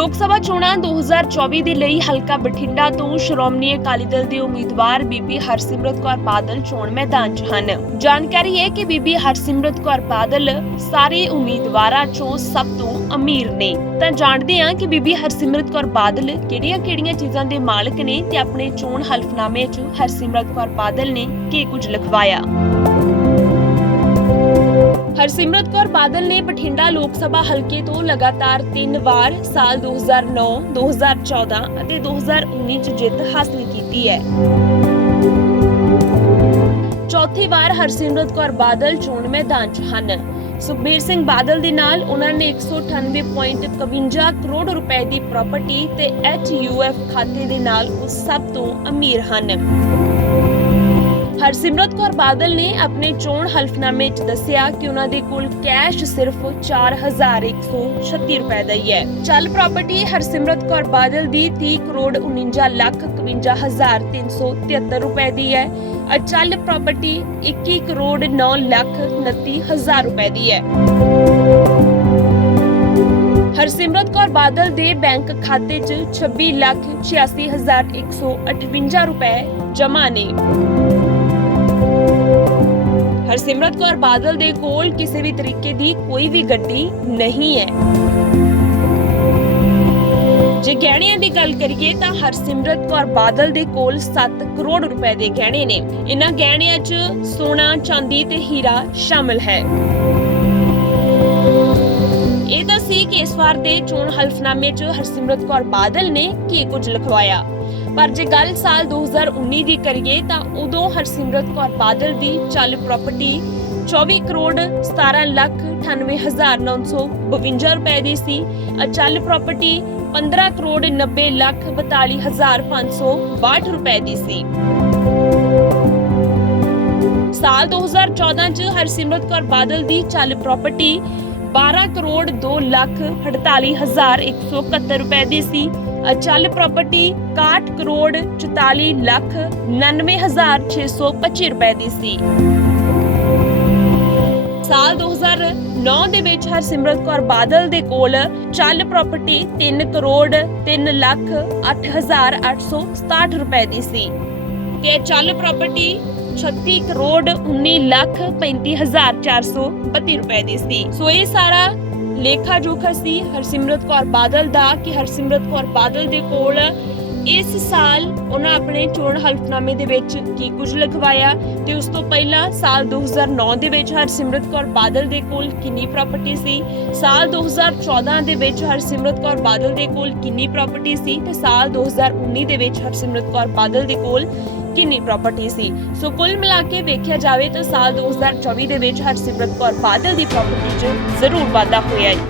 ਲੋਕ ਸਭਾ ਚੋਣਾਂ 2024 ਦੇ ਲਈ ਹਲਕਾ ਬਠਿੰਡਾ ਤੋਂ ਸ਼੍ਰੋਮਣੀ ਅਕਾਲੀ ਦਲ ਦੇ ਉਮੀਦਵਾਰ ਬੀਬੀ ਹਰਸਿਮਰਤ ਕੌਰ ਬਾਦਲ ਚੋਣ ਮੈਦਾਨ 'ਚ ਹਨ। ਜਾਣਕਾਰੀ ਹੈ ਕਿ ਬੀਬੀ ਹਰਸਿਮਰਤ ਕੌਰ ਬਾਦਲ ਸਾਰੇ ਉਮੀਦਵਾਰਾਂ 'ਚੋਂ ਸਭ ਤੋਂ ਅਮੀਰ ਨੇ। ਤਾਂ ਜਾਣਦੇ ਹਾਂ ਕਿ ਬੀਬੀ ਹਰਸਿਮਰਤ ਕੌਰ ਬਾਦਲ ਕਿਹੜੀਆਂ-ਕਿਹੜੀਆਂ ਚੀਜ਼ਾਂ ਦੇ ਮਾਲਕ ਨੇ ਤੇ ਆਪਣੇ ਚੋਣ ਹਲਫਨਾਮੇ 'ਚ ਹਰਸਿਮਰਤ ਕੌਰ ਬਾਦਲ ਨੇ ਕੀ ਕੁਝ ਲਿਖਵਾਇਆ। ਹਰਸਿਮਰਤ ਕੌਰ ਬਾਦਲ ਨੇ ਬਠਿੰਡਾ ਲੋਕ ਸਭਾ ਹਲਕੇ ਤੋਂ ਲਗਾਤਾਰ 3 ਵਾਰ ਸਾਲ 2009, 2014 ਅਤੇ 2019 ਚ ਜਿੱਤ ਹਾਸਲ ਕੀਤੀ ਹੈ। ਚੌਥੀ ਵਾਰ ਹਰਸਿਮਰਤ ਕੌਰ ਬਾਦਲ ਚੋਣ ਮੈਦਾਨ 'ਚ ਹਨ। ਸੁਖਬੀਰ ਸਿੰਘ ਬਾਦਲ ਦੇ ਨਾਲ ਉਹਨਾਂ ਨੇ 198.51 ਕਰੋੜ ਰੁਪਏ ਦੀ ਪ੍ਰਾਪਰਟੀ ਤੇ HUF ਖਾਤੇ ਦੇ ਨਾਲ ਉਹ ਸਭ ਤੋਂ ਅਮੀਰ ਹਨ। ਹਰਸਿਮਰਤ ਕੌਰ ਬਾਦਲ ਨੇ ਆਪਣੇ ਚੋਣ ਹਲਫਨਾਮੇ 'ਚ ਦੱਸਿਆ ਕਿ ਉਹਨਾਂ ਦੇ ਕੋਲ ਕੈਸ਼ ਸਿਰਫ 4136 ਰੁਪਏ ਦਾ ਹੀ ਹੈ। ਚੱਲ ਪ੍ਰਾਪਰਟੀ ਹਰਸਿਮਰਤ ਕੌਰ ਬਾਦਲ ਦੀ 30 ਕਰੋੜ 49 ਲੱਖ 51373 ਰੁਪਏ ਦੀ ਹੈ ਅਚਲ ਪ੍ਰਾਪਰਟੀ 21 ਕਰੋੜ 9 ਲੱਖ 29 ਹਜ਼ਾਰ ਰੁਪਏ ਦੀ ਹੈ। ਹਰਸਿਮਰਤ ਕੌਰ ਬਾਦਲ ਦੇ ਬੈਂਕ ਖਾਤੇ 'ਚ 26 ਲੱਖ 86158 ਰੁਪਏ ਜਮ੍ਹਾਂ ਨੇ। ਹਰਸਿਮਰਤ ਕੌਰ ਬਾਦਲ ਦੇ ਕੋਲ ਕਿਸੇ ਵੀ ਤਰੀਕੇ ਦੀ ਕੋਈ ਵੀ ਗੱਡੀ ਨਹੀਂ ਹੈ। ਜੇ ਗਹਿਣਿਆਂ ਦੀ ਗੱਲ ਕਰੀਏ ਤਾਂ ਹਰਸਿਮਰਤ ਕੌਰ ਬਾਦਲ ਦੇ ਕੋਲ 7 ਕਰੋੜ ਰੁਪਏ ਦੇ ਗਹਿਣੇ ਨੇ। ਇਨ੍ਹਾਂ ਗਹਿਣਿਆਂ 'ਚ ਸੋਨਾ, ਚਾਂਦੀ ਤੇ ਹੀਰਾ ਸ਼ਾਮਲ ਹੈ। ਇਹ ਤਾਂ ਸੀ ਕਿ ਇਸ ਵਾਰ ਦੇ ਚੋਣ ਹਲਫਨਾਮੇ 'ਚ ਹਰਸਿਮਰਤ ਕੌਰ ਬਾਦਲ ਨੇ ਕੀ ਕੁਝ ਲਿਖਵਾਇਆ। ਪਰ ਜੇ ਗੱਲ ਸਾਲ 2019 ਦੀ ਕਰੀਏ ਤਾਂ ਉਦੋਂ ਹਰਸਿਮਰਤ ਕੌਰ ਬਾਦਲ ਦੀ ਚੱਲ ਪ੍ਰਾਪਰਟੀ 24 ਕਰੋੜ 17 ਲੱਖ 98952 ਰੁਪਏ ਦੀ ਸੀ। ਅਚਲ ਪ੍ਰਾਪਰਟੀ 15 ਕਰੋੜ 90 ਲੱਖ 42562 ਰੁਪਏ ਦੀ ਸੀ। ਸਾਲ 2014 ਚ ਹਰਸਿਮਰਤ ਕੌਰ ਬਾਦਲ ਦੀ ਚੱਲ ਪ੍ਰਾਪਰਟੀ 12 ਕਰੋੜ 2 ਲੱਖ 48171 ਰੁਪਏ ਦੀ ਸੀ। ਅਚਲ ਪ੍ਰਾਪਰਟੀ 61 ਕਰੋੜ 44 ਲੱਖ 99625 ਰੁਪਏ ਦੀ ਸੀ। ਸਾਲ 2009 ਦੇ ਵਿੱਚ ਹਰਸਿਮਰਤ ਕੌਰ ਬਾਦਲ ਦੇ ਕੋਲ ਚੱਲ ਪ੍ਰਾਪਰਟੀ 3 ਕਰੋੜ 3 ਲੱਖ 8867 ਰੁਪਏ ਦੀ ਸੀ। ਤੇ ਚੱਲ ਪ੍ਰਾਪਰਟੀ 36 ਕਰੋੜ 19 ਲੱਖ 35432 ਰੁਪਏ ਦੀ ਸੀ। ਸੋ ਇਹ ਸਾਰਾ ਲੇਖਾ ਜੋਖਾ ਸੀ ਹਰਸਿਮਰਤ ਕੌਰ ਬਾਦਲ ਦਾ ਕਿ ਹਰਸਿਮਰਤ ਕੌਰ ਬਾਦਲ ਦੇ ਕੋਲ ਇਸ ਸਾਲ ਉਹਨਾਂ ਆਪਣੇ ਚੋਣ ਹਲਫਨਾਮੇ ਦੇ ਵਿੱਚ ਕੀ ਕੁਝ ਲਿਖਵਾਇਆ ਤੇ ਉਸ ਤੋਂ ਪਹਿਲਾਂ ਸਾਲ 2009 ਦੇ ਵਿੱਚ ਹਰਸਿਮਰਤ ਕੌਰ ਬਾਦਲ ਦੇ ਕੋਲ ਕਿੰਨੀ ਪ੍ਰਾਪਰਟੀ ਸੀ? ਸਾਲ 2014 ਦੇ ਵਿੱਚ ਹਰਸਿਮਰਤ ਕੌਰ ਬਾਦਲ ਦੇ ਕੋਲ ਕਿੰਨੀ ਪ੍ਰਾਪਰਟੀ ਸੀ ਤੇ ਸਾਲ 2019 ਦੇ ਵਿੱਚ ਹਰਸਿਮਰਤ ਕੌਰ ਬਾਦਲ ਦੇ ਕੋਲ ਕਿੰਨੀ ਪ੍ਰਾਪਰਟੀ ਸੀ। ਸੋ ਕੁੱਲ ਮਿਲਾ ਕੇ ਵੇਖਿਆ ਜਾਵੇ ਤਾਂ ਸਾਲ 2024 ਦੇ ਵਿੱਚ ਹਰਸਿਮਰਤ ਕੌਰ ਬਾਦਲ ਦੀ ਪ੍ਰਾਪਰਟੀ 'ਚ ਜ਼ਰੂਰ ਵਾਧਾ ਹੋਇਆ ਹੈ।